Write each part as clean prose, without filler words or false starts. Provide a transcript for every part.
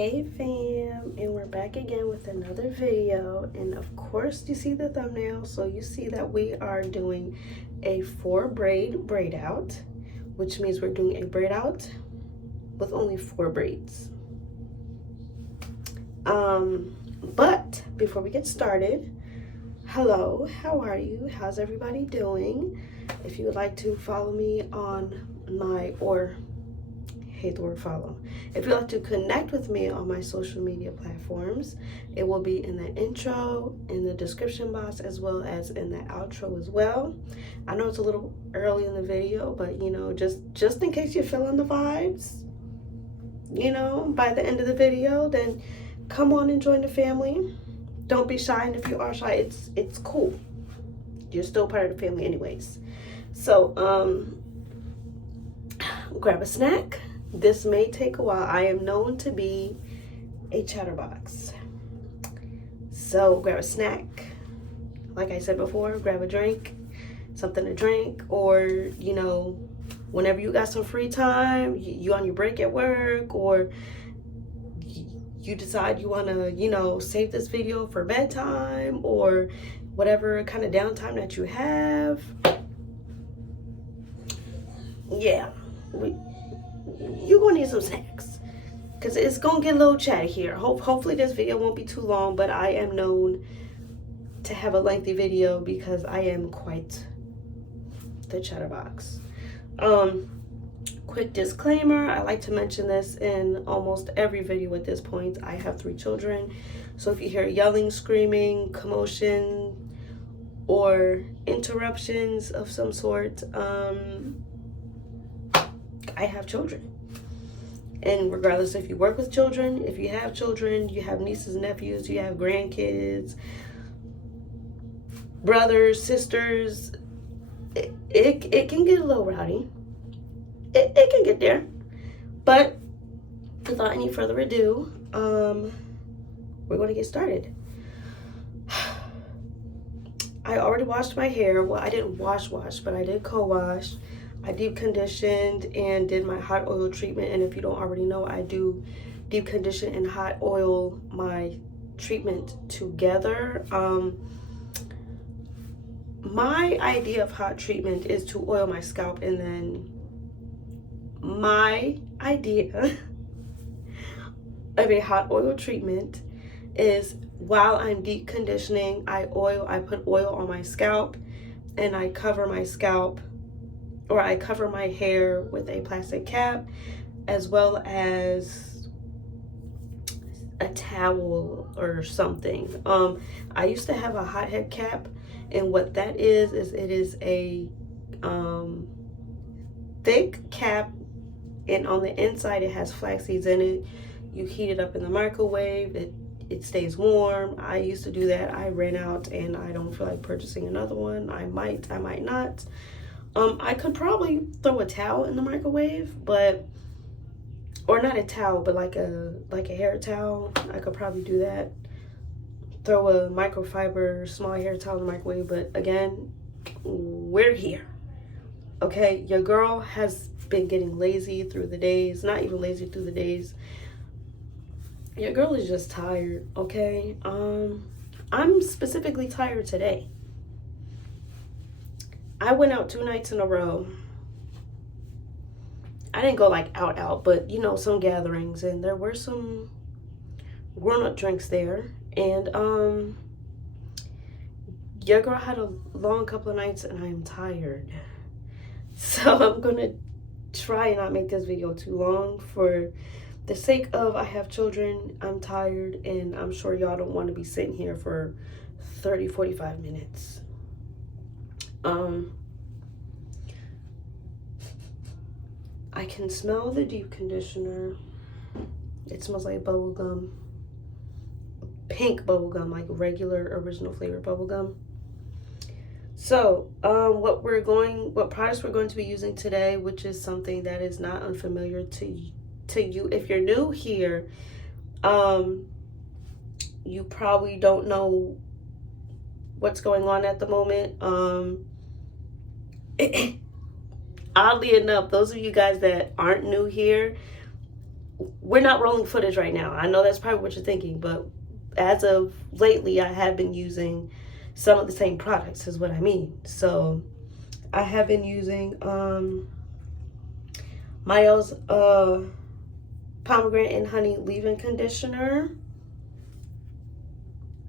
Hey fam, and we're back again with another video, and of course you see the thumbnail, so you see that we are doing a 4 braid out, which means we're doing a braid out with only 4 braids. But before we get started, hello, how are you? How's everybody doing? If you would like to follow me on my, hate the word follow. If you'd like to connect with me on my social media platforms, it will be in the intro, in the description box, as well as in the outro as well. I know it's a little early in the video, but you know, just in case you're feeling the vibes, you know, by the end of the video, then come on and join the family. Don't be shy, and if you are shy, it's cool. You're still part of the family anyways. So grab a snack. This may take a while. I am known to be a chatterbox. So grab a snack. Like I said before, grab a drink, something to drink, or, you know, whenever you got some free time, you on your break at work, or you decide you want to, you know, save this video for bedtime, or whatever kind of downtime that you have. Yeah, you're gonna need some snacks because it's gonna get a little chatty here. Hopefully this video won't be too long, but I am known to have a lengthy video because I am quite the chatterbox. Quick disclaimer, I like to mention this in almost every video at this point. I have 3 children, so if you hear yelling, screaming, commotion, or interruptions of some sort, I have children. And regardless if you work with children, if you have children, you have nieces and nephews, you have grandkids, brothers, sisters, it can get a little rowdy. It can get there. But without any further ado, we're going to get started. I already washed my hair. Well, I didn't wash, but I did co-wash. I deep conditioned and did my hot oil treatment. And if you don't already know, I do deep condition and hot oil my treatment together. My idea of hot treatment is to oil my scalp, and then my idea of a hot oil treatment is while I'm deep conditioning, I put oil on my scalp, and I cover my scalp, or I cover my hair with a plastic cap, as well as a towel or something. I used to have a hot head cap, and what that is it is a thick cap, and on the inside it has flax seeds in it. You heat it up in the microwave, it stays warm. I used to do that. I ran out and I don't feel like purchasing another one. I might not. I could probably throw a towel in the microwave, or not a towel, but like a hair towel. I could probably do that. Throw a microfiber small hair towel in the microwave, but again, we're here. Okay, your girl has been getting lazy through the days. Not even lazy through the days. Your girl is just tired, okay? I'm specifically tired today. I went out 2 nights in a row. I didn't go like out, but you know, some gatherings, and there were some grown-up drinks there, and your girl had a long couple of nights and I'm tired. So I'm gonna try and not make this video too long for the sake of I have children, I'm tired, and I'm sure y'all don't want to be sitting here for 30-45 minutes. I can smell the deep conditioner. It smells like bubble gum, pink bubble gum, like regular original flavor bubble gum. So what products we're going to be using today, which is something that is not unfamiliar to you. If you're new here, you probably don't know what's going on at the moment. Oddly enough, those of you guys that aren't new here, we're not rolling footage right now. I know that's probably what you're thinking, but as of lately, I have been using some of the same products is what I mean. So I have been using Yall's pomegranate and honey leave-in conditioner.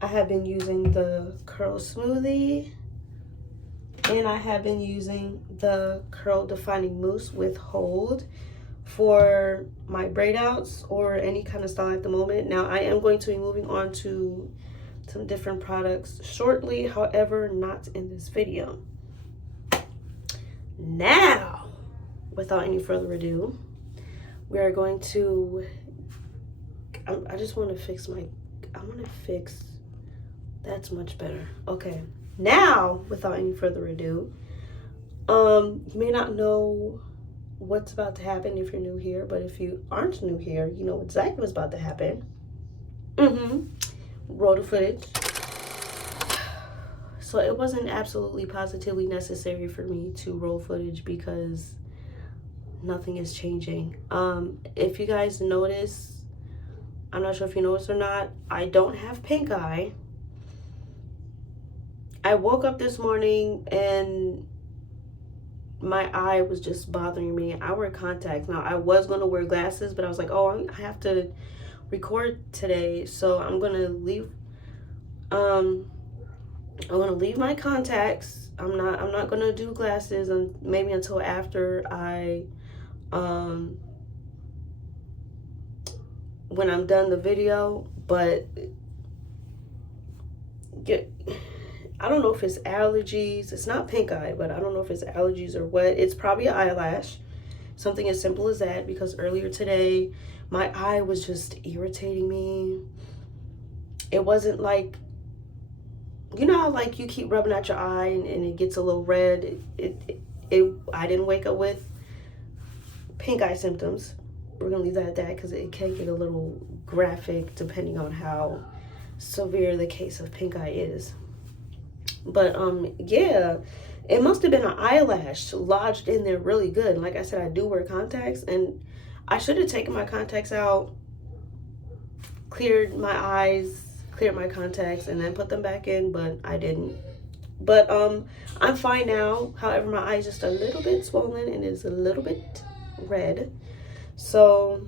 I have been using the curl smoothie, and I have been using the curl defining mousse with hold for my braid outs or any kind of style at the moment. Now I am going to be moving on to some different products shortly, however, not in this video. Now, without any further ado, we are going to, I just want to fix that's much better. Okay, now, without any further ado, you may not know what's about to happen if you're new here, but if you aren't new here, you know exactly what's about to happen. Roll the footage. So it wasn't absolutely positively necessary for me to roll footage because nothing is changing. If you guys notice, I'm not sure if you noticed or not, I don't have pink eye. I woke up this morning and my eye was just bothering me. I wear contacts. Now, I was going to wear glasses, but I was like, oh, I have to record today, so I'm going to leave my contacts. I'm not going to do glasses maybe until after when I'm done the video. But I don't know if it's allergies. It's not pink eye, but I don't know if it's allergies or what. It's probably an eyelash. Something as simple as that, because earlier today, my eye was just irritating me. It wasn't like, you know how like you keep rubbing at your eye and it gets a little red. I didn't wake up with pink eye symptoms. We're gonna leave that at that because it can get a little graphic depending on how severe the case of pink eye is. But yeah, it must have been an eyelash lodged in there really good. Like I said, I do wear contacts, and I should have taken my contacts out, cleared my eyes, cleared my contacts, and then put them back in, but I didn't. But I'm fine now. However, my eye is just a little bit swollen and is a little bit red. So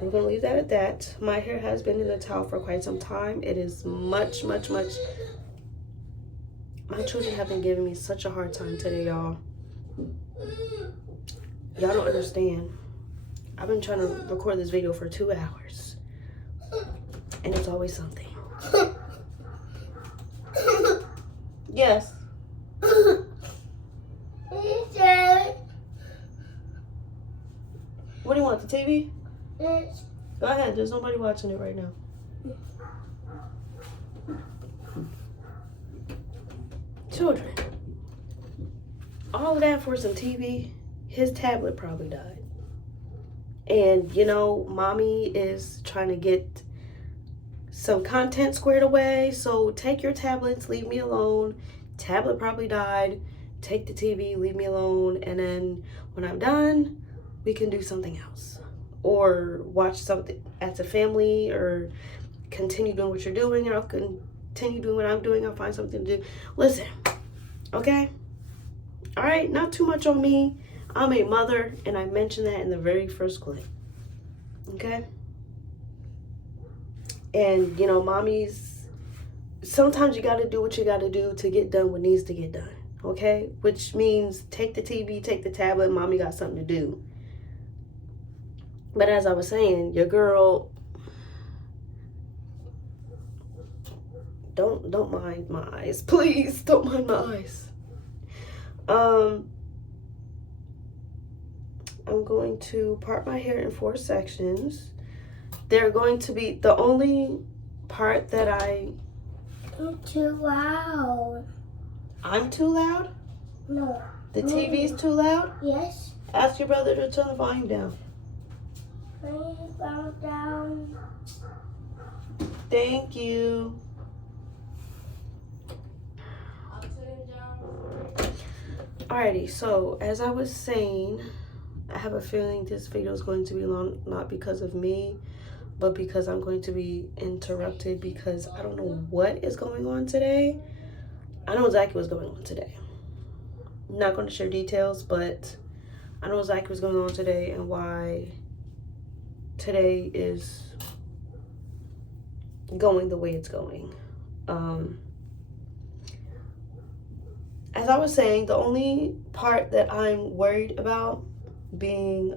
we're gonna leave that at that. My hair has been in the towel for quite some time. It is much. My children have been giving me such a hard time today, y'all. Y'all don't understand. I've been trying to record this video for 2 hours, and it's always something. Yes. What do you want, the TV? Yes. Go ahead, there's nobody watching it right now. Children, all of that for some TV. His tablet probably died. And, you know, mommy is trying to get some content squared away. So take your tablets, leave me alone. Tablet probably died. Take the TV, leave me alone. And then when I'm done, we can do something else. Or watch something as a family, or continue doing what you're doing. Or I'll continue doing what I'm doing. I'll find something to do. Listen, okay? All right, not too much on me. I'm a mother, and I mentioned that in the very first clip. Okay? And, you know, mommies, sometimes you got to do what you got to do to get done what needs to get done. Okay? Which means take the TV, take the tablet. Mommy got something to do. But as I was saying, your girl, don't mind my eyes. Please, don't mind my eyes. I'm going to part my hair in 4 sections. They're going to be the only part that You're too loud. I'm too loud? No. The TV's too loud? Yes. Ask your brother to turn the volume down. Please bow down. Thank you. I'll turn it down. Alrighty, so as I was saying, I have a feeling this video is going to be long, not because of me, but because I'm going to be interrupted because I don't know what is going on today. I know exactly what's going on today. I'm not going to share details, but I know exactly what's going on today and why today is going the way it's going. As I was saying, the only part that I'm worried about being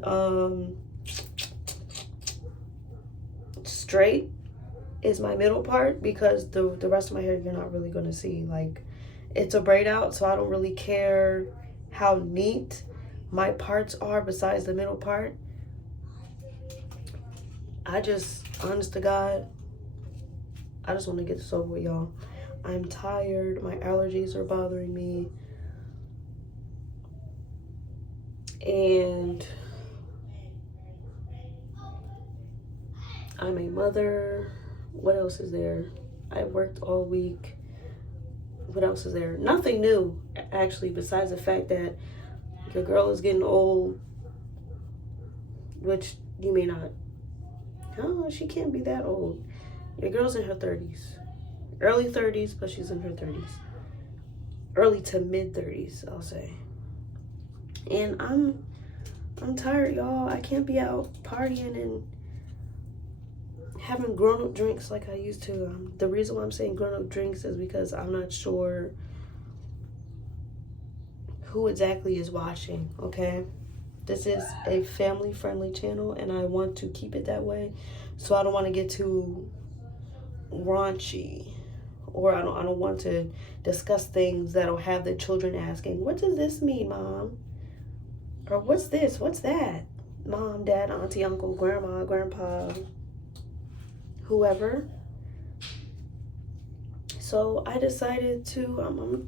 straight is my middle part, because the rest of my hair you're not really going to see. Like, it's a braid out, so I don't really care how neat my parts are besides the middle part. I just, honest to God, I just want to get this over with, y'all. I'm tired. My allergies are bothering me. And I'm a mother. What else is there? I worked all week. What else is there? Nothing new, actually, besides the fact that your girl is getting old, which you may not. Oh, she can't be that old. Your girl's in her 30s. Early 30s, but she's in her 30s. Early to mid 30s, I'll say. And I'm tired, y'all. I can't be out partying and having grown-up drinks like I used to. The reason why I'm saying grown-up drinks is because I'm not sure who exactly is watching, okay? This is a family-friendly channel, and I want to keep it that way. So I don't want to get too raunchy, or I don't want to discuss things that'll have the children asking, what does this mean, Mom? Or what's this? What's that? Mom, Dad, Auntie, Uncle, Grandma, Grandpa, whoever. So I decided to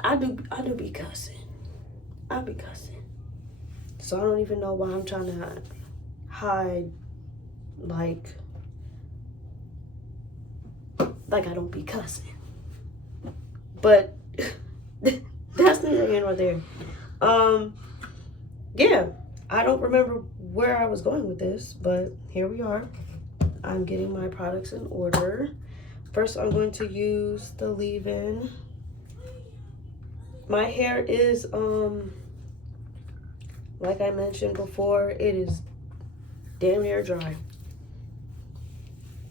I do be cussing. I be cussing. So I don't even know why I'm trying to hide like I don't be cussing. But that's neither here nor there. Yeah, I don't remember where I was going with this, but here we are. I'm getting my products in order. First, I'm going to use the leave-in. My hair is, like I mentioned before, it is damn near dry.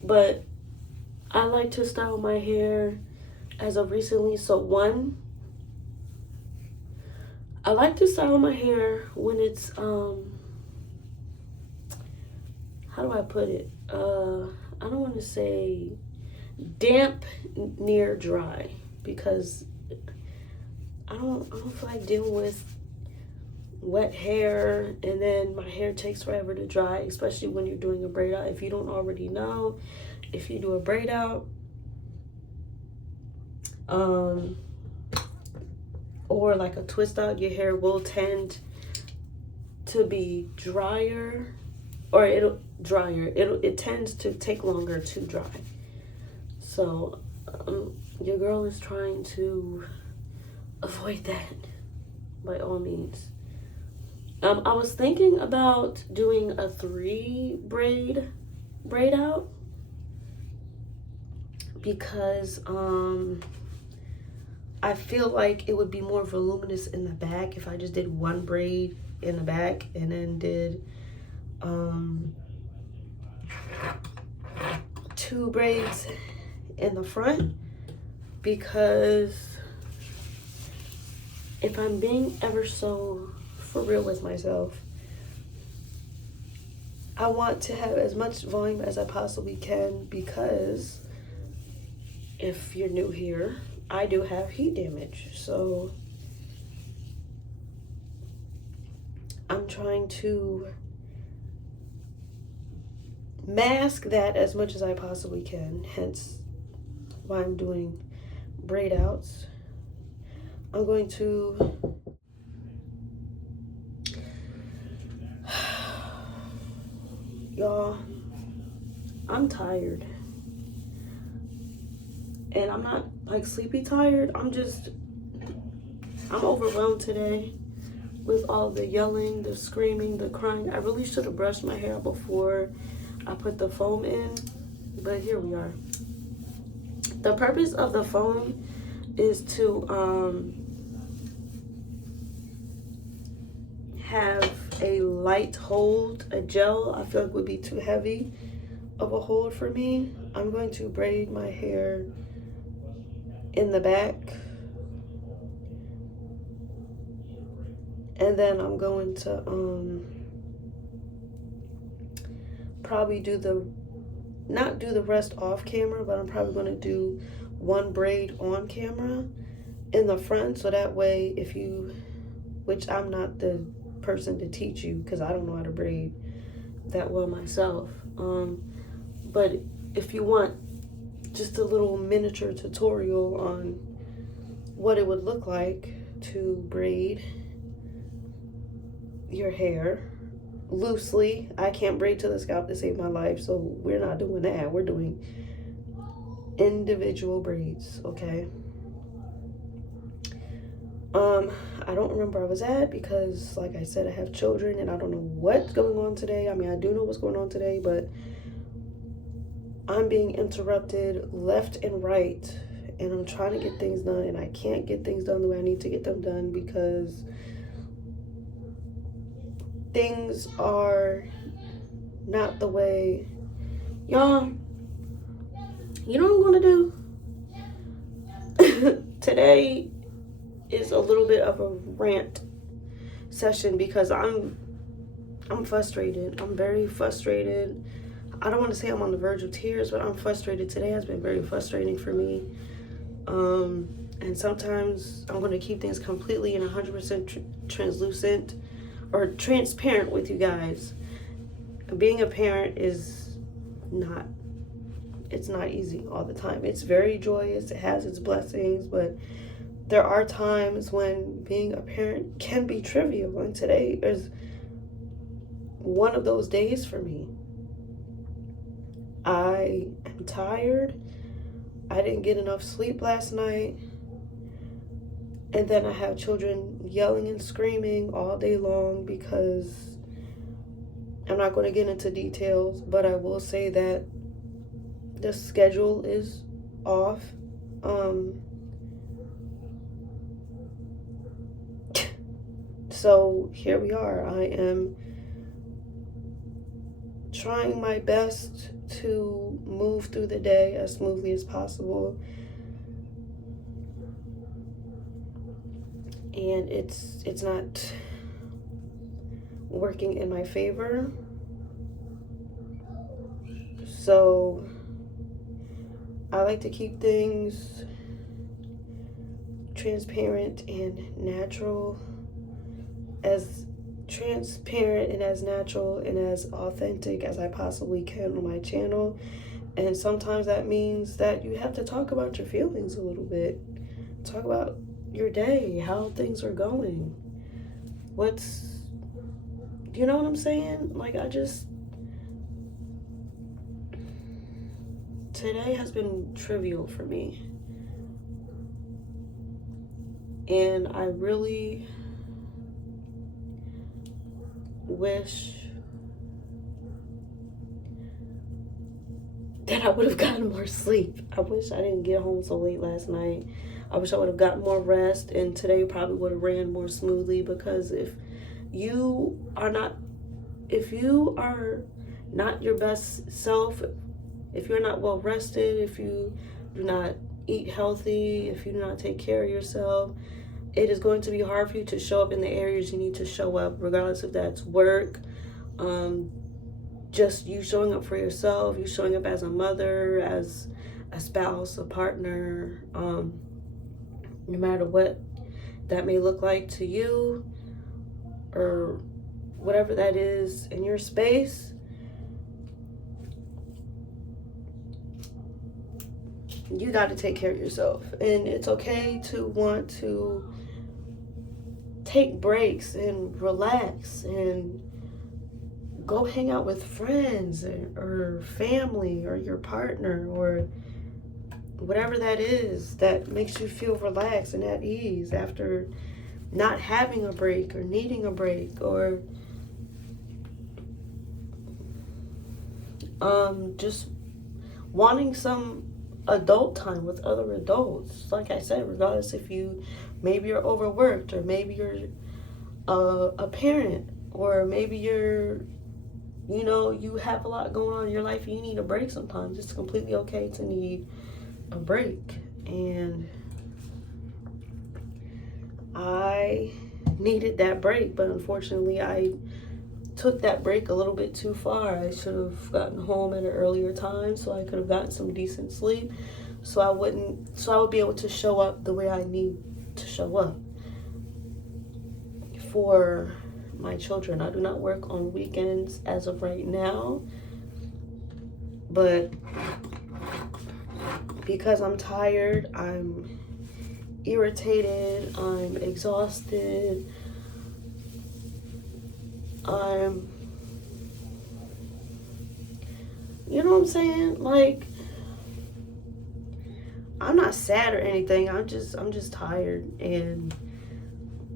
But I like to style my hair as of recently. So one, I like to style my hair when it's, how do I put it? I don't want to say damp near dry, because I don't feel like dealing with wet hair and then my hair takes forever to dry, especially when you're doing a braid out. If you don't already know, if you do a braid out, or like a twist out, your hair will tend to be drier, or it tends to take longer to dry. So your girl is trying to avoid that by all means. I was thinking about doing a 3 braid out, because I feel like it would be more voluminous in the back if I just did 1 braid in the back and then did 2 braids in the front. Because if I'm being ever so for real with myself, I want to have as much volume as I possibly can, because if you're new here, I do have heat damage. So I'm trying to mask that as much as I possibly can, hence why I'm doing braid outs. I'm going to y'all, I'm tired, and I'm not like sleepy tired. I'm overwhelmed today. with all the yelling, the screaming, the crying. I really should have brushed my hair before I put the foam in, but here we are. The purpose of the foam is to have a light hold. A gel I feel like would be too heavy of a hold for me. I'm going to braid my hair in the back, and then I'm going to probably not do the rest off camera, but I'm probably going to do one braid on camera in the front, so that way if you, which I'm not the person to teach you because I don't know how to braid that well myself, but if you want just a little miniature tutorial on what it would look like to braid your hair loosely. I can't braid to the scalp to save my life, so we're not doing that. We're doing individual braids, okay? I don't remember where I was at because, like I said, I have children and I don't know what's going on today. I mean, I do know what's going on today, but I'm being interrupted left and right, and I'm trying to get things done, and I can't get things done the way I need to get them done because things are not the way. Y'all, you know what I'm gonna do? Today is a little bit of a rant session because I'm frustrated. I'm very frustrated. I don't want to say I'm on the verge of tears, but I'm frustrated. Today has been very frustrating for me. And sometimes I'm going to keep things completely and 100% translucent or transparent with you guys. Being a parent is not, it's not easy all the time. It's very joyous. It has its blessings, but there are times when being a parent can be trivial. And today is one of those days for me. I am tired. I didn't get enough sleep last night. And then I have children yelling and screaming all day long because I'm not going to get into details, but I will say that the schedule is off. So here we are. I am trying my best to move through the day as smoothly as possible. And it's not working in my favor. So I like to keep things transparent and natural, as transparent and as natural and as authentic as I possibly can on my channel. And sometimes that means that you have to talk about your feelings a little bit. Talk about your day, how things are going. You know what I'm saying? Like, today has been trivial for me. And I really wish that I would have gotten more sleep. I wish I didn't get home so late last night. I wish I would have gotten more rest, and today probably would have ran more smoothly, because if you are not your best self, if you're not well rested, if you do not eat healthy, if you do not take care of yourself, it is going to be hard for you to show up in the areas you need to show up, regardless if that's work, just you showing up for yourself, you showing up as a mother, as a spouse, a partner, no matter what that may look like to you, or whatever that is in your space. You got to take care of yourself. And it's okay to want to take breaks and relax and go hang out with friends or family or your partner or whatever that is that makes you feel relaxed and at ease after not having a break or needing a break, or just wanting some adult time with other adults. Like I said, regardless if maybe you're overworked, or maybe you're a parent, or maybe you have a lot going on in your life and you need a break sometimes. It's completely okay to need a break. And I needed that break, but unfortunately I took that break a little bit too far. I should have gotten home at an earlier time so I could have gotten some decent sleep, so I would be able to show up the way I need to show up for my children. I do not work on weekends as of right now, but because I'm tired, I'm irritated, I'm exhausted, you know what I'm saying? Like, I'm not sad or anything. I'm just tired. And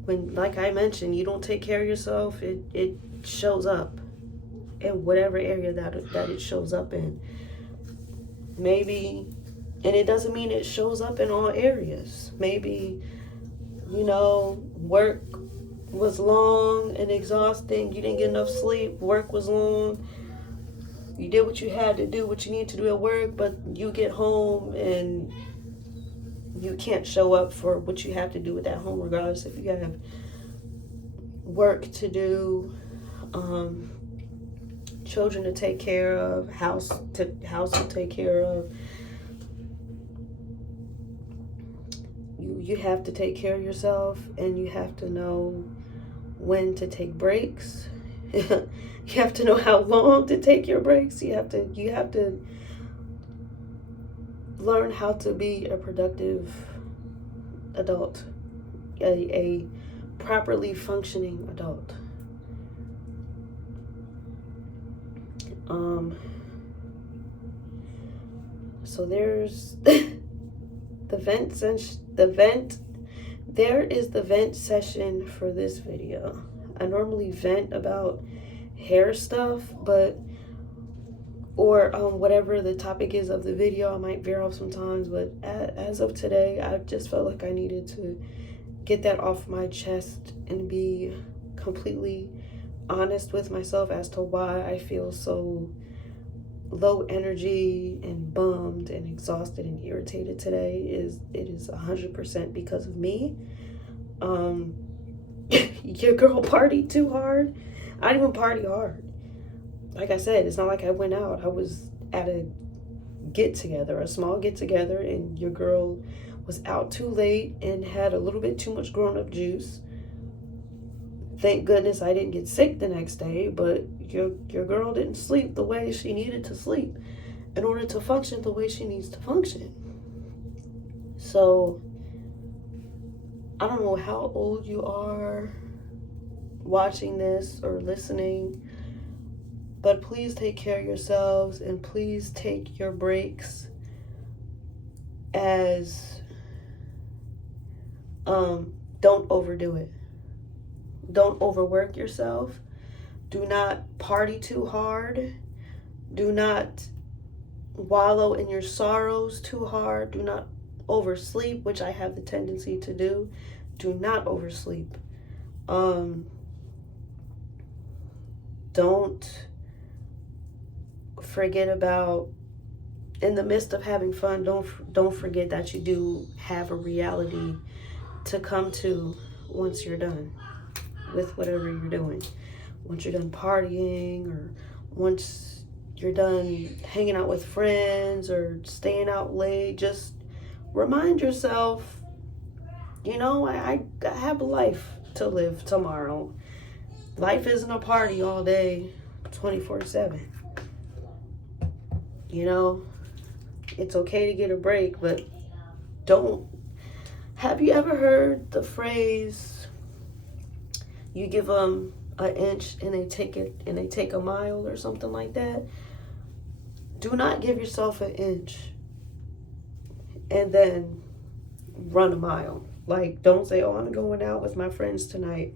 when, like I mentioned, you don't take care of yourself, it shows up in whatever area that it shows up in. Maybe, and it doesn't mean it shows up in all areas. Maybe, work was long and exhausting. You didn't get enough sleep. Work was long. You did what you had to do, what you need to do at work, but you get home and you can't show up for what you have to do at that home, regardless if you have work to do, children to take care of, house to take care of. You have to take care of yourself, and you have to know when to take breaks. You have to know how long to take your breaks. You have to learn how to be a productive adult, a properly functioning adult. So there's there is the vent session for this video. I normally vent about hair stuff, or whatever the topic is of the video. I might veer off sometimes, but as of today, I just felt like I needed to get that off my chest and be completely honest with myself as to why I feel so low energy and bummed and exhausted and irritated today. It is 100% because of me. Your girl partied too hard. I didn't even party hard. Like I said, it's not like I went out. I was at a get-together, a small get-together, and your girl was out too late and had a little bit too much grown-up juice. Thank goodness I didn't get sick the next day, but your girl didn't sleep the way she needed to sleep in order to function the way she needs to function. So, I don't know how old you are watching this or listening, but please take care of yourselves, and please take your breaks as, don't overdo it. Don't overwork yourself. Do not party too hard. Do not wallow in your sorrows too hard. Do not oversleep, which I have the tendency to do. Do not oversleep. Don't forget about, in the midst of having fun, don't forget that you do have a reality to come to once you're done with whatever you're doing. Once you're done partying, or once you're done hanging out with friends or staying out late, just remind yourself, I have a life to live tomorrow. Life isn't a party all day, 24/7. It's okay to get a break, but have you ever heard the phrase, you give them an inch and they take a mile, or something like that? Do not give yourself an inch and then run a mile. Like, don't say, oh, I'm going out with my friends tonight.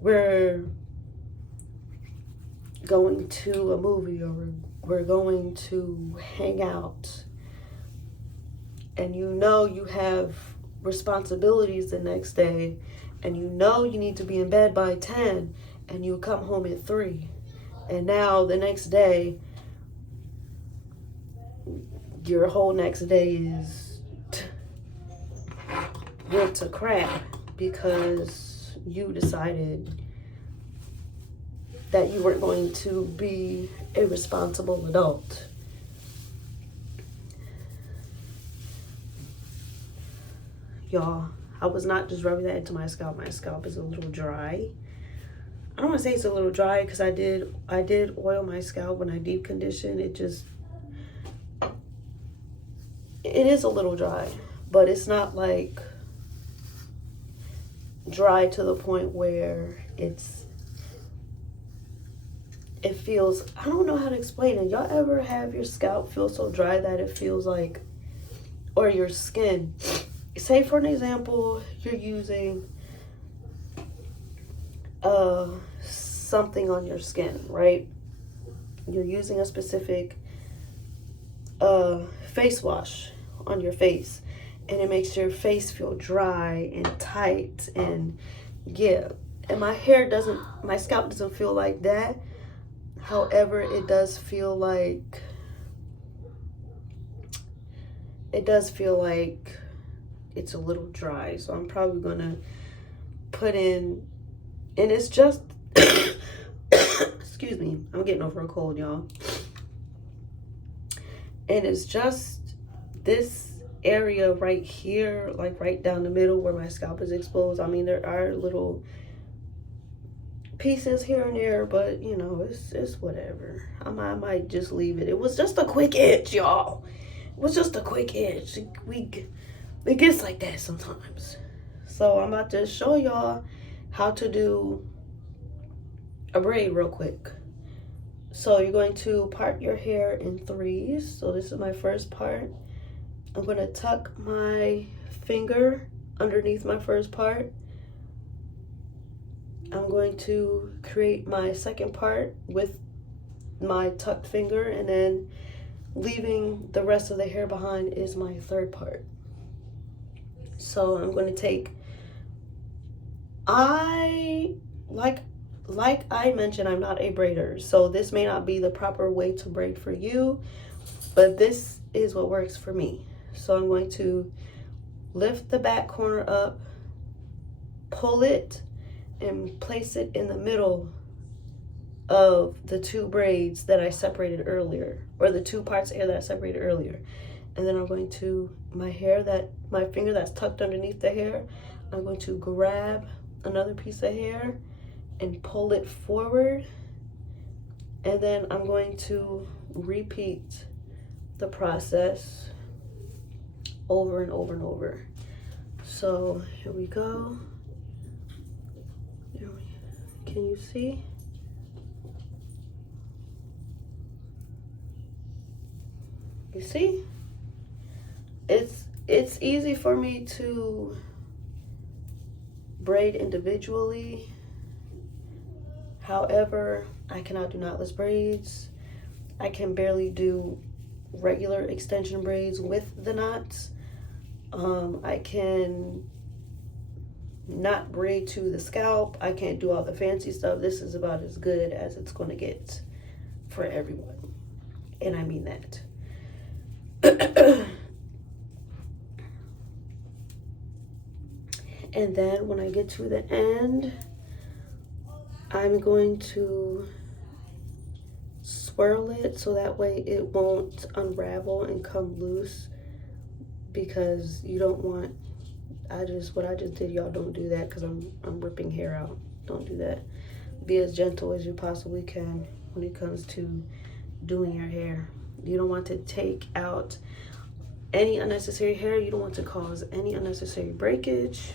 We're going to a movie, or we're going to hang out. And you know you have responsibilities the next day, and you know you need to be in bed by 10, and you come home at 3. And now the next day, your whole next day is went to crap because you decided that you weren't going to be a responsible adult. Y'all, I was not just rubbing that into my scalp. My scalp is a little dry. I don't want to say it's a little dry because I did oil my scalp when I deep conditioned. It is a little dry, but it's not like dry to the point where it feels, I don't know how to explain it. Y'all ever have your scalp feel so dry that it feels like, or your skin, say for an example, you're using something on your skin, right? You're using a specific face wash on your face, and it makes your face feel dry and tight, and yeah. And my scalp doesn't feel like that. However, it does feel like it's a little dry. So I'm probably gonna put in, and it's just excuse me, I'm getting over a cold, y'all. And it's just this area right here, like right down the middle where my scalp is exposed. I mean, there are little pieces here and there, but you know, it's whatever. I might just leave it. It was just a quick itch, y'all. It was just a quick itch. It gets like that sometimes. So I'm about to show y'all how to do a braid real quick. So you're going to part your hair in 3s. So this is my first part. I'm going to tuck my finger underneath my first part. I'm going to create my second part with my tucked finger, and then leaving the rest of the hair behind is my third part. So I'm going to take, like I mentioned, I'm not a braider, so this may not be the proper way to braid for you, but this is what works for me. So I'm going to lift the back corner up, pull it, and place it in the middle of the 2 braids that I separated earlier, or the 2 parts of hair that I separated earlier. And then I'm going to, my finger that's tucked underneath the hair, I'm going to grab another piece of hair and pull it forward. And then I'm going to repeat the process over and over and over. So here we go. Can you see? You see? It's easy for me to braid individually. However, I cannot do knotless braids. I can barely do regular extension braids with the knots. I can not braid to the scalp. I can't do all the fancy stuff. This is about as good as it's going to get for everyone, and I mean that. And then when I get to the end, I'm going to swirl it so that way it won't unravel and come loose, because you don't want, what I just did, y'all don't do that, because I'm ripping hair out. Don't do that. Be as gentle as you possibly can when it comes to doing your hair. You don't want to take out any unnecessary hair. You don't want to cause any unnecessary breakage.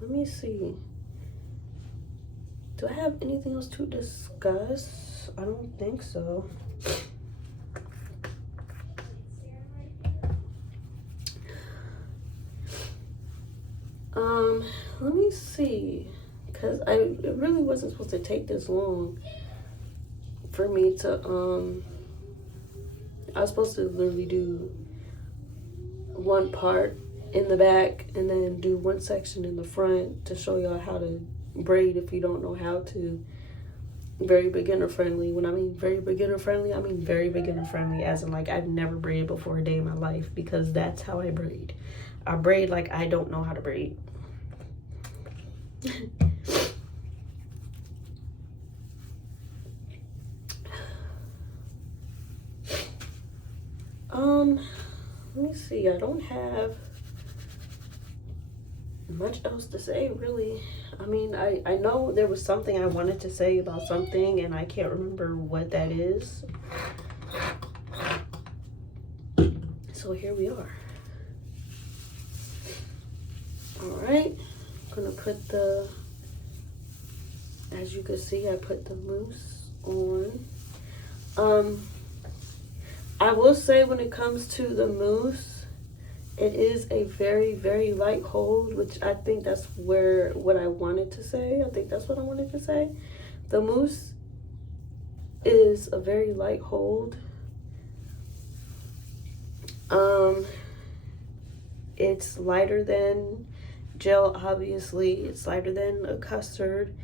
Let me see. Do I have anything else to discuss? I don't think so. Let me see, because it really wasn't supposed to take this long for me to, I was supposed to literally do one part in the back and then do one section in the front to show y'all how to braid if you don't know how to. Very beginner friendly. When I mean very beginner friendly, I mean very beginner friendly, as in like I've never braided before a day in my life, because that's how I braid. I braid like I don't know how to braid. Let me see. I don't have much else to say, really. I mean, I know there was something I wanted to say about something, and I can't remember what that is. So here we are. All right. I'm gonna put the, as you can see, I put the mousse on. I will say when it comes to the mousse, it is a very, very light hold, which I think that's what I wanted to say. I think that's what I wanted to say. The mousse is a very light hold. It's lighter than gel, obviously. It's lighter than a custard.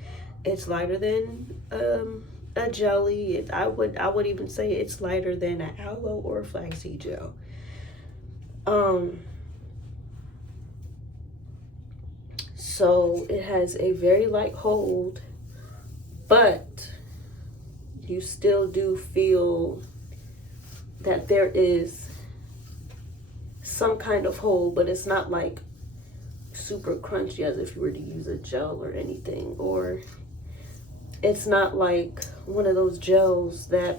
It's lighter than a jelly. I would even say it's lighter than an aloe or flaxseed gel. So it has a very light hold, but you still do feel that there is some kind of hold, but it's not like super crunchy as if you were to use a gel or anything, or it's not like one of those gels that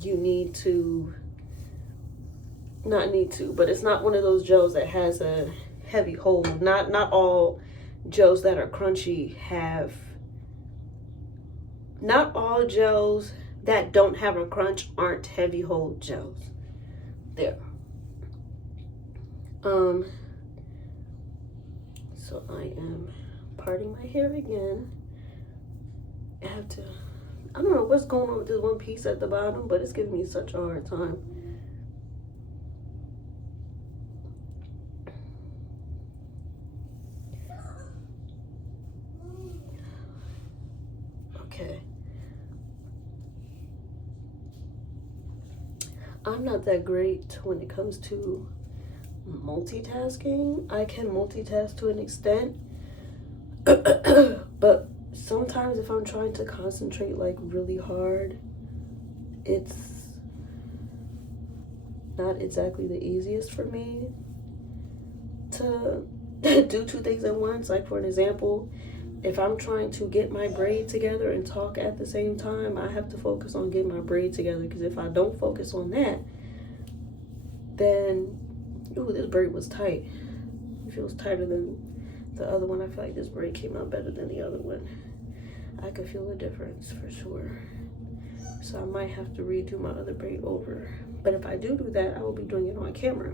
you need to, not need to, but it's not one of those gels that has a heavy hold. Not all gels that are crunchy have, not all gels that don't have a crunch aren't heavy hold gels. There. So I am parting my hair again. I have to, I don't know what's going on with this one piece at the bottom, but it's giving me such a hard time. Okay. I'm not that great when it comes to multitasking. I can multitask to an extent, but sometimes if I'm trying to concentrate like really hard, it's not exactly the easiest for me to do two things at once. Like for an example, if I'm trying to get my braid together and talk at the same time, I have to focus on getting my braid together, because if I don't focus on that, then, ooh, this braid was tight. It feels tighter than the other one. I feel like this braid came out better than the other one. I could feel the difference for sure. So I might have to redo my other braid over. But if I do that, I will be doing it on camera.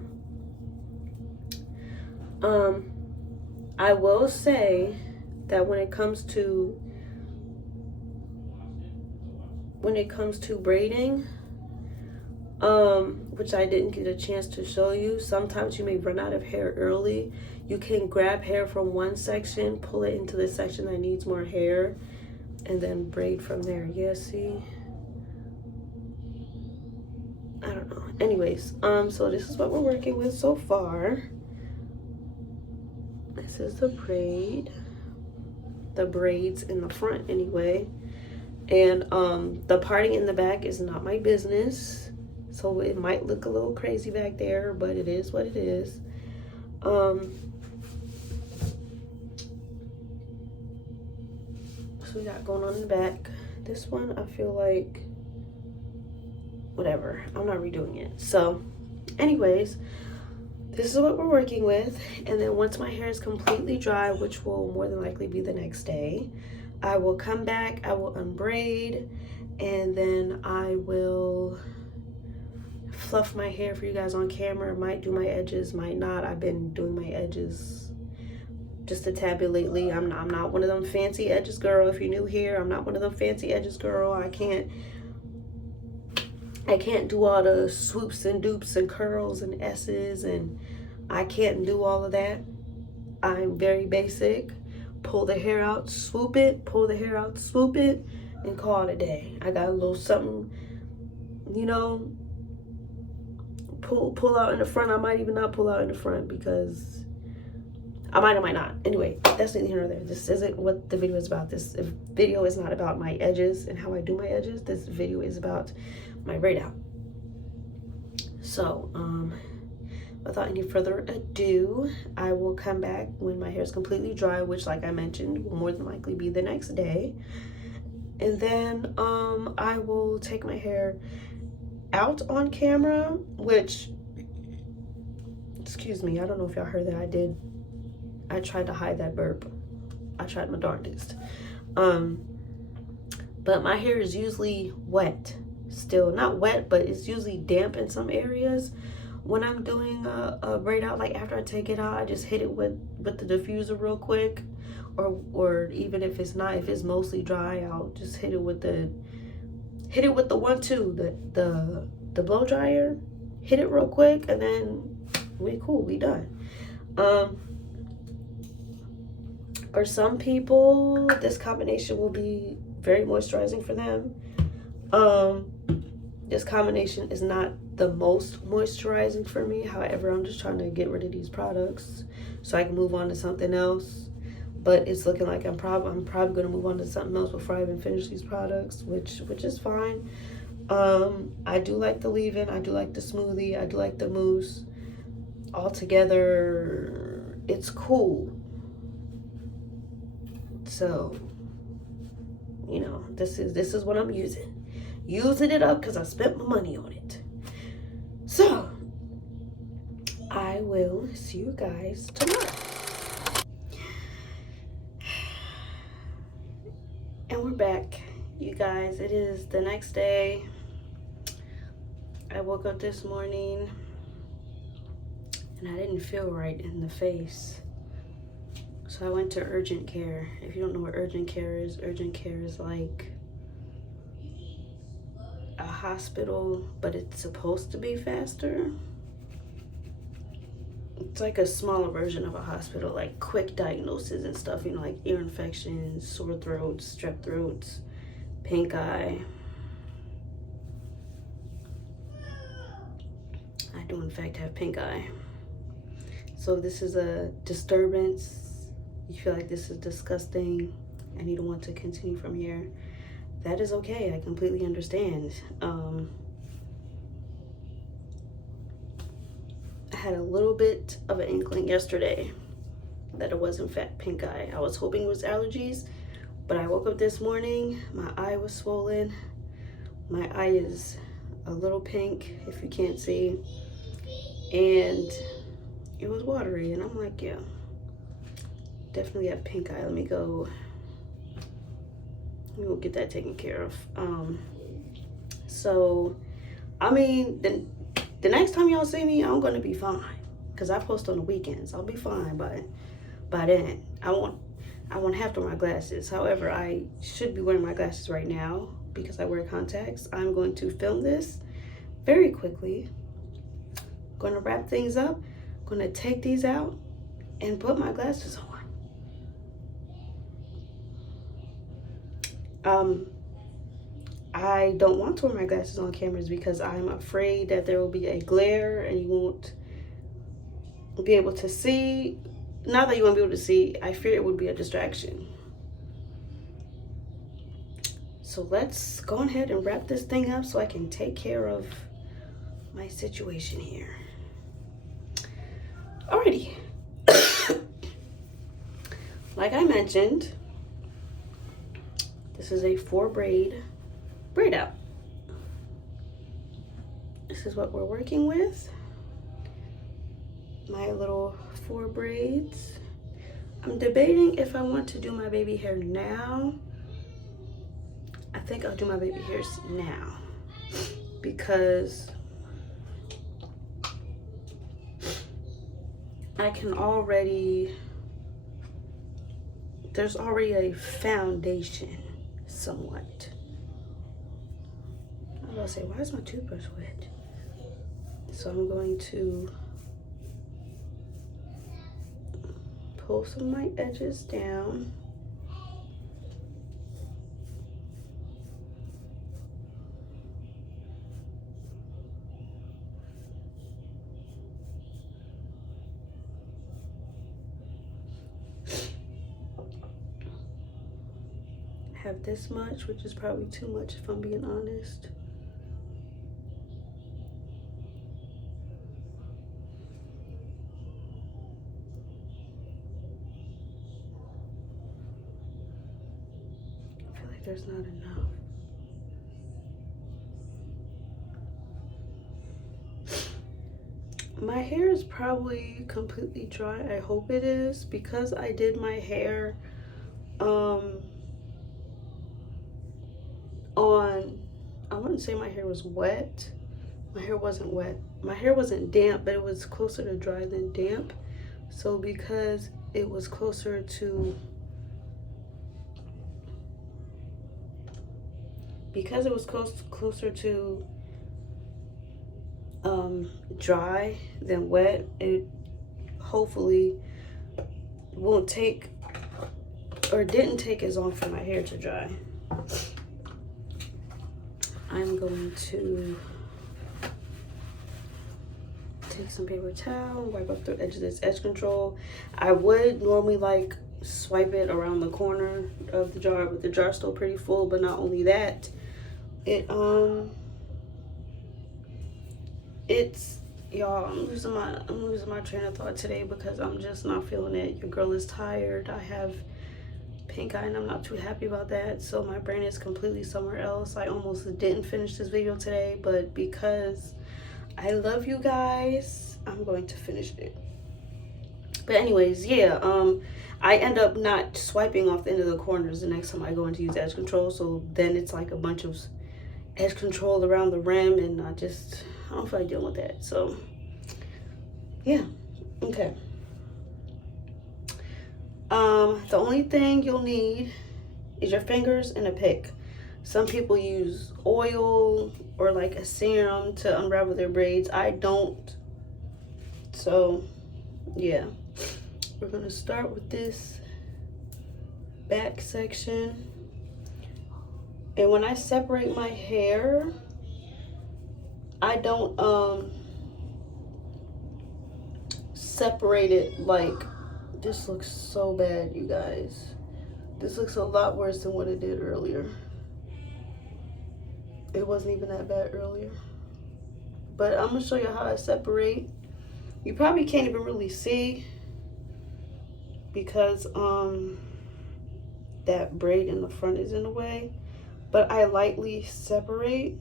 I will say that when it comes to braiding, which I didn't get a chance to show you, sometimes you may run out of hair early. You can grab hair from one section, pull it into the section that needs more hair, and then braid from there. Yeah, see? I don't know. Anyways, so this is what we're working with so far. This is the braid. The braids in the front anyway. And the parting in the back is not my business. So it might look a little crazy back there, but it is what it is. So we got going on in the back. This one, I feel like, whatever, I'm not redoing it. So anyways, this is what we're working with. And then once my hair is completely dry, which will more than likely be the next day, I will come back, I will unbraid, and then I will fluff my hair for you guys on camera. Might do my edges, might not. I've been doing my edges just a tad bit lately. I'm not one of them fancy edges girl. If you're new here, I'm not one of them fancy edges girl. I can't do all the swoops and dupes and curls and S's, and I can't do all of that. I'm very basic. Pull the hair out, swoop it, pull the hair out, swoop it, and call it a day. I got a little something, you know, pull out in the front. I might even not pull out in the front because I might not. Anyway, that's neither here nor there. This isn't what the video is about. This video is not about my edges and how I do my edges. This video is about my braid out. So, without any further ado, I will come back when my hair is completely dry, which, like I mentioned, will more than likely be the next day. And then I will take my hair out on camera, which, excuse me, I don't know if y'all heard that. I tried to hide that burp. I tried my darndest. But my hair is usually wet. Still not wet, but it's usually damp in some areas. When I'm doing a braid out, like after I take it out, I just hit it with the diffuser real quick, or even if it's not, if it's mostly dry, I'll just hit it with the 1-2, the blow dryer. Hit it real quick, and then we cool, we done. For some people, this combination will be very moisturizing for them. This combination is not the most moisturizing for me. However, I'm just trying to get rid of these products so I can move on to something else. But it's looking like I'm probably gonna move on to something else before I even finish these products, which is fine. I do like the leave-in, I do like the smoothie, I do like the mousse. Altogether, it's cool. So, you know, this is what I'm using it up because I spent my money on it. So I will see you guys tomorrow. And we're back, you guys. It is the next day. I woke up this morning and I didn't feel right in the face. So I went to urgent care. If you don't know what urgent care is like a hospital, but it's supposed to be faster. It's like a smaller version of a hospital, like quick diagnosis and stuff, you know, like ear infections, sore throats, strep throats, pink eye. I do in fact have pink eye. So this is a disturbance. You feel like this is disgusting and you don't want to continue from here. That is okay, I completely understand. I had a little bit of an inkling yesterday that it was in fact pink eye. I was hoping it was allergies, but I woke up this morning, my eye was swollen. My eye is a little pink, if you can't see, and it was watery, and I'm like, yeah, definitely have pink eye. Let me go get that taken care of. So I mean, the next time y'all see me, I'm gonna be fine, because I post on the weekends. I'll be fine by then. I won't have to wear my glasses. However, I should be wearing my glasses right now because I wear contacts. I'm going to film this very quickly. Going to wrap things up. Going to take these out and put my glasses on. I don't want to wear my glasses on cameras because I'm afraid that there will be a glare and you won't be able to see. Not that you won't be able to see, I fear it would be a distraction. So let's go ahead and wrap this thing up so I can take care of my situation here. Alrighty. Like I mentioned, this is a 4 braid out. This is what we're working with. My little 4 braids. I'm debating if I want to do my baby hair now. I think I'll do my baby hairs now because I can already there's already a foundation somewhat. I was gonna say, why is my toothbrush wet? So I'm going to pull some of my edges down. Have this much, which is probably too much if I'm being honest. I feel like there's not enough. My hair is probably completely dry. I hope it is, because I did my hair on, I wouldn't say my hair was wet. My hair wasn't wet. My hair wasn't damp, but it was closer to dry than damp. So because it was closer to, closer to dry than wet, it hopefully won't take, or didn't take as long for my hair to dry. I'm going to take some paper towel, wipe up the edge of this edge control. I would normally like swipe it around the corner of the jar, but the jar's still pretty full. But not only that, it's y'all, I'm losing my train of thought today because I'm just not feeling it. Your girl is tired. I have pink eye and I'm not too happy about that, so my brain is completely somewhere else. I almost didn't finish this video today, but because I love you guys, I'm going to finish it. But anyways, yeah, I end up not swiping off the end of the corners the next time I go into use edge control, so then it's like a bunch of edge control around the rim, and I don't feel like dealing with that. So yeah, okay. The only thing you'll need is your fingers and a pick. Some people use oil or like a serum to unravel their braids. I don't. So yeah, we're gonna start with this back section. And when I separate my hair, I don't separate it like, this looks so bad, you guys. This looks a lot worse than what it did earlier. It wasn't even that bad earlier. But I'm gonna show you how I separate. You probably can't even really see because that braid in the front is in the way. But I lightly separate.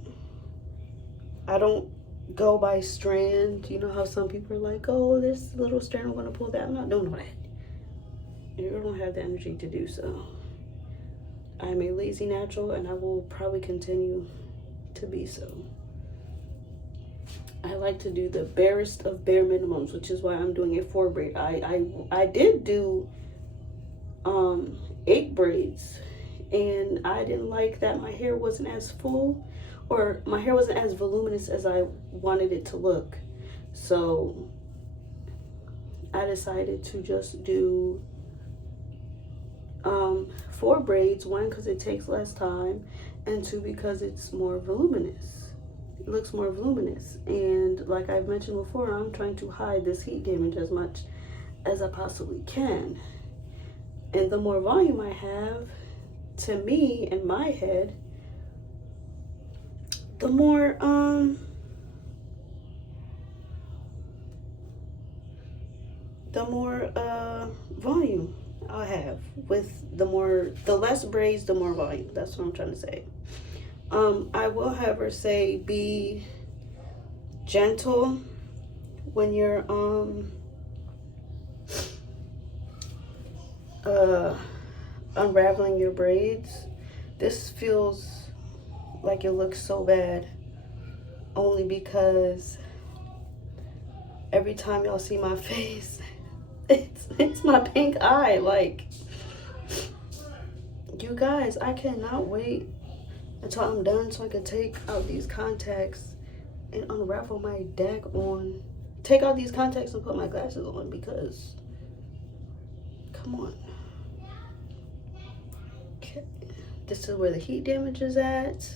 I don't go by strand. You know how some people are like, oh, this little strand, I'm gonna pull that. I'm not doing all that. You don't have the energy to do so. I'm a lazy natural and I will probably continue to be so. I like to do the barest of bare minimums, which is why I'm doing a 4 braid. I did do 8 braids, and I didn't like that my hair wasn't as full, or my hair wasn't as voluminous as I wanted it to look. So I decided to just do 4 braids. 1, because it takes less time, and 2, because it's more voluminous. It looks more voluminous, and like I've mentioned before, I'm trying to hide this heat damage as much as I possibly can. And the more volume I have, to me, in my head, the more volume I'll have. With the less braids, the more volume. That's what I'm trying to say. I will have her say, be gentle when you're unraveling your braids. This feels like it looks so bad only because every time y'all see my face, it's my pink eye. Like, You guys, I cannot wait until I'm done so I can take out these contacts and unravel my daggone. Take out these contacts and put my glasses on because, come on. Okay. This is where the heat damage is at,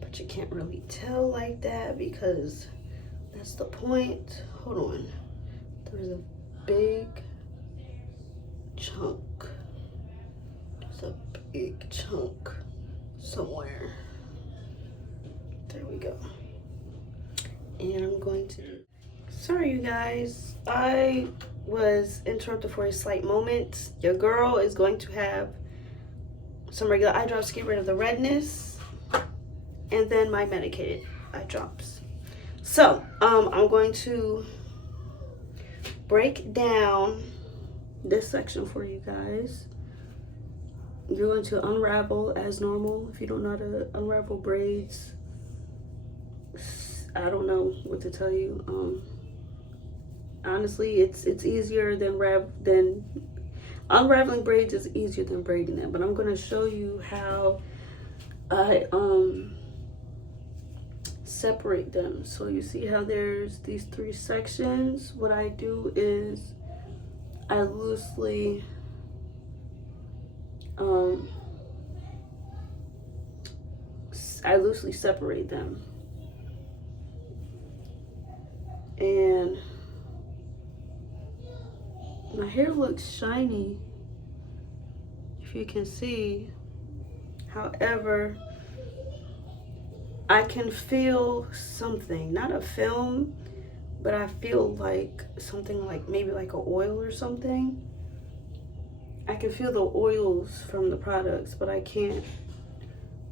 but you can't really tell like that because that's the point. Hold on. There's a big chunk. There's a big chunk somewhere. There we go. And I'm going to, sorry you guys, I was interrupted for a slight moment. Your girl is going to have some regular eye drops to get rid of the redness, and then my medicated eye drops. So I'm going to break down this section for you guys. You're going to unravel as normal. If you don't know how to unravel braids, I don't know what to tell you. Honestly, it's easier than unraveling braids is easier than braiding them. But I'm going to show you how I separate them. So you see how there's these 3 sections. What I do is I loosely separate them, and my hair looks shiny, if you can see. However, I can feel something, not a film, but I feel like something, like maybe like an oil or something. I can feel the oils from the products, but I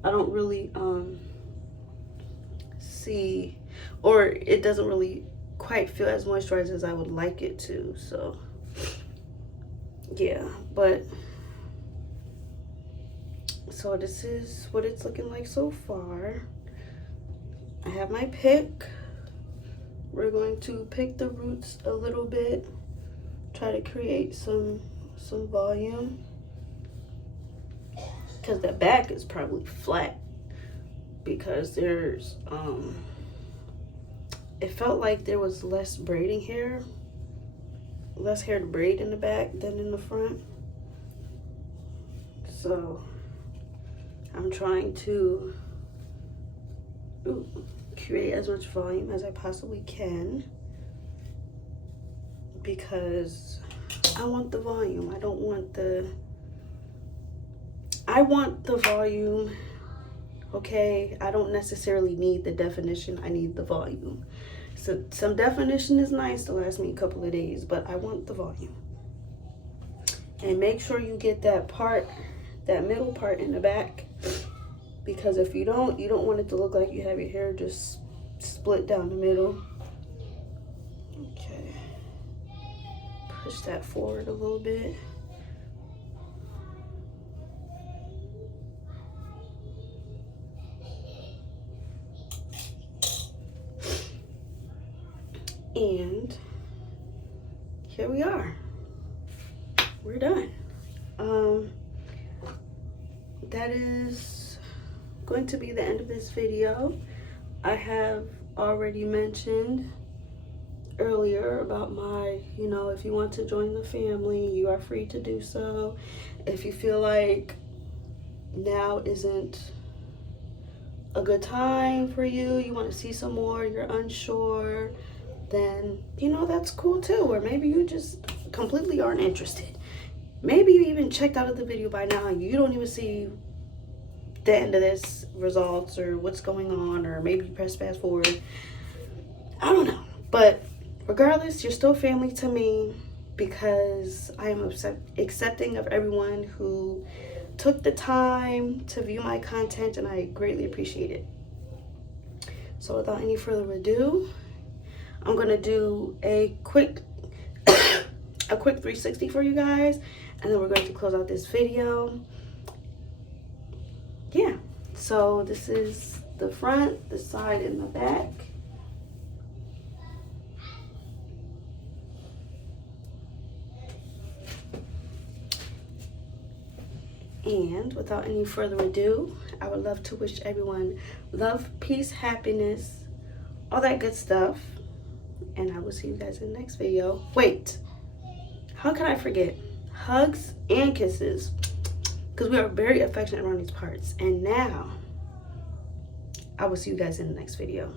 don't really see, or it doesn't really quite feel as moisturized as I would like it to. So yeah, but so this is what it's looking like so far. I have my pick. We're going to pick the roots a little bit, try to create some volume, because the back is probably flat because there's it felt like there was less braiding hair, less hair to braid in the back than in the front. So I'm trying to create as much volume as I possibly can because I want the volume. I want the volume, okay? I don't necessarily need the definition. I need the volume. So some definition is nice to last me a couple of days, but I want the volume. And make sure you get that part, that middle part in the back, because if you don't want it to look like you have your hair just split down the middle. Okay. Push that forward a little bit. And here we are. We're done. That is going to be the end of this video. I have already mentioned earlier about my, if you want to join the family, you are free to do so. If you feel like now isn't a good time for you, you want to see some more, you're unsure, then that's cool too. Or maybe you just completely aren't interested. Maybe you even checked out of the video by now and you don't even see the end of this results or what's going on, or maybe you press fast forward. I don't know, but regardless, you're still family to me because I am accepting of everyone who took the time to view my content, and I greatly appreciate it. So without any further ado, I'm gonna do a quick 360 for you guys, and then we're going to close out this video. Yeah, so this is the front, the side, and the back. And without any further ado, I would love to wish everyone love, peace, happiness, all that good stuff. And I will see you guys in the next video. Wait, how can I forget? Hugs and kisses, because we are very affectionate around these parts. And now I will see you guys in the next video.